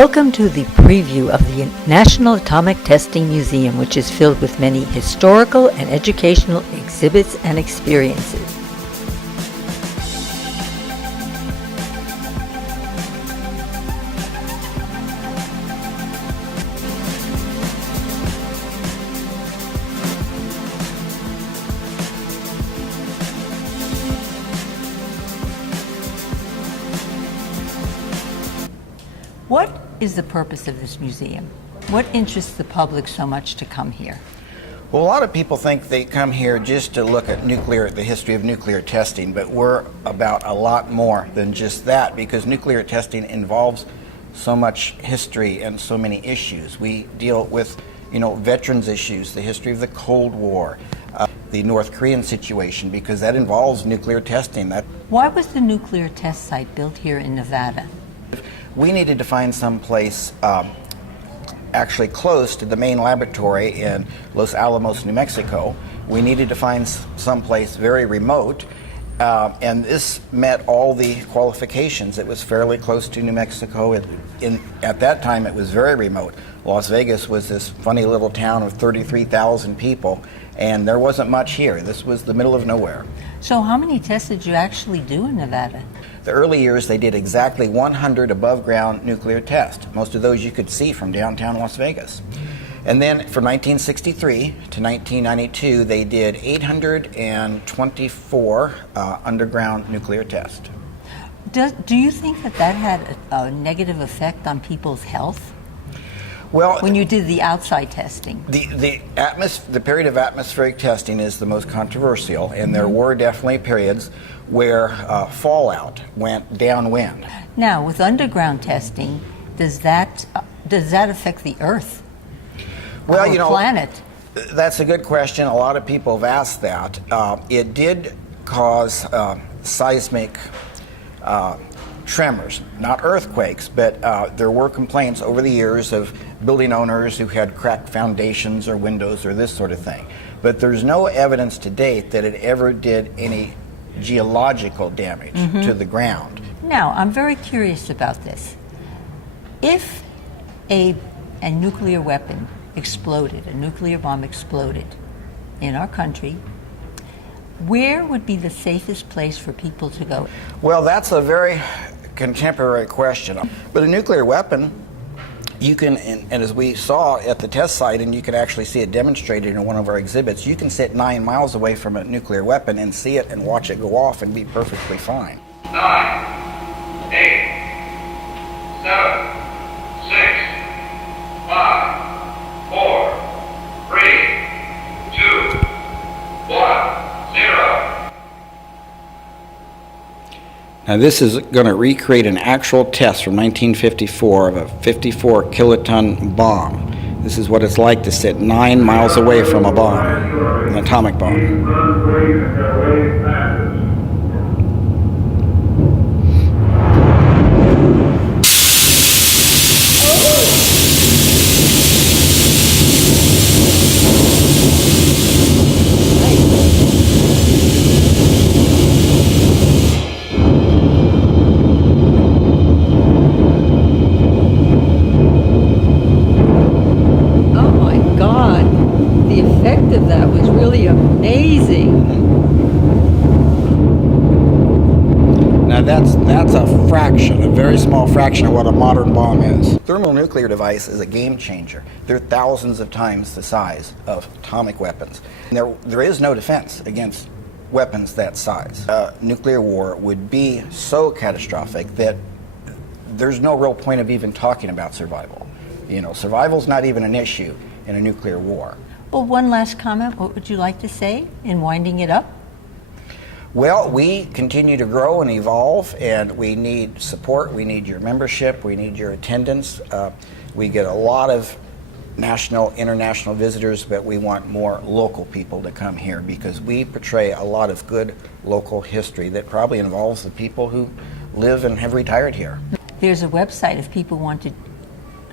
Welcome to the preview of the National Atomic Testing Museum, which is filled with many historical and educational exhibits and experiences. What is the purpose of this museum? What interests the public so much to come here? Well, a lot of people think they come here just to look at the history of nuclear testing, but we're about a lot more than just that, because nuclear testing involves so much history and so many issues. We deal with, veterans issues, the history of the Cold War, the North Korean situation, because that involves nuclear testing. Why was the nuclear test site built here in Nevada? We needed to find some place actually close to the main laboratory in Los Alamos, New Mexico. We needed to find some place very remote, and this met all the qualifications. It was fairly close to New Mexico. At that time, it was very remote. Las Vegas was this funny little town of 33,000 people, and there wasn't much here. This was the middle of nowhere. So how many tests did you actually do in Nevada? The early years, they did exactly 100 above-ground nuclear tests. Most of those you could see from downtown Las Vegas. And then from 1963 to 1992, they did 824 underground nuclear tests. Do you think that had a negative effect on people's health? Well, when you did the outside testing, the period of atmospheric testing is the most controversial, and there were definitely periods where fallout went downwind. Now, with underground testing, does that affect the Earth? Well, or planet? That's a good question. A lot of people have asked that. It did cause seismic tremors, not earthquakes, but there were complaints over the years of building owners who had cracked foundations or windows or this sort of thing. But there's no evidence to date that it ever did any geological damage to the ground. Now, I'm very curious about this. If a nuclear weapon exploded, a nuclear bomb exploded in our country, where would be the safest place for people to go? Well, that's a very contemporary question. But a nuclear weapon, you can, and as we saw at the test site, and you can actually see it demonstrated in one of our exhibits, you can sit 9 miles away from a nuclear weapon and see it and watch it go off and be perfectly fine. 9, 8, 7, 6, 5, 4, 3, 2, 1, 0. Now this is going to recreate an actual test from 1954 of a 54 kiloton bomb. This is what it's like to sit 9 miles away from a bomb, an atomic bomb. That was really amazing. Now that's a fraction, a very small fraction of what a modern bomb is. Thermonuclear device is a game changer. They're thousands of times the size of atomic weapons. And there is no defense against weapons that size. Nuclear war would be so catastrophic that there's no real point of even talking about survival. Survival's not even an issue in a nuclear war. Well, one last comment. What would you like to say in winding it up? Well, we continue to grow and evolve, and we need support. We need your membership. We need your attendance. We get a lot of national, international visitors, but we want more local people to come here because we portray a lot of good local history that probably involves the people who live and have retired here. There's a website if people want to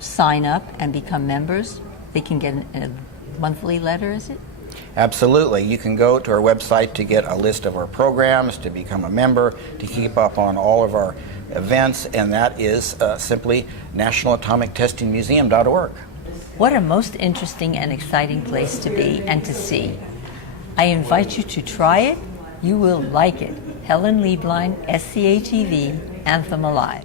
sign up and become members. They can get a monthly letter, is it? Absolutely. You can go to our website to get a list of our programs, to become a member, to keep up on all of our events, and that is simply nationalatomictestingmuseum.org. What a most interesting and exciting place to be and to see. I invite you to try it. You will like it. Helen Lieblein, SCA-TV, Anthem Alive.